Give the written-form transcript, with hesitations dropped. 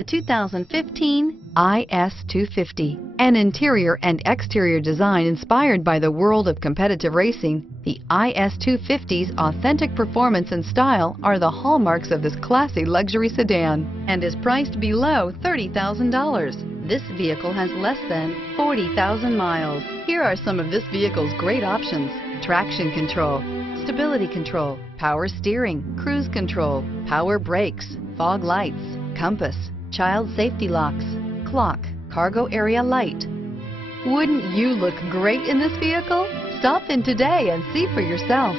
The 2015 IS250. An interior and exterior design inspired by the world of competitive racing, the IS250's authentic performance and style are the hallmarks of this classy luxury sedan and is priced below $30,000. This vehicle has less than 40,000 miles. Here are some of this vehicle's great options: traction control, stability control, power steering, cruise control, power brakes, fog lights, compass, child safety locks, clock, cargo area light. Wouldn't you look great in this vehicle? Stop in today and see for yourself.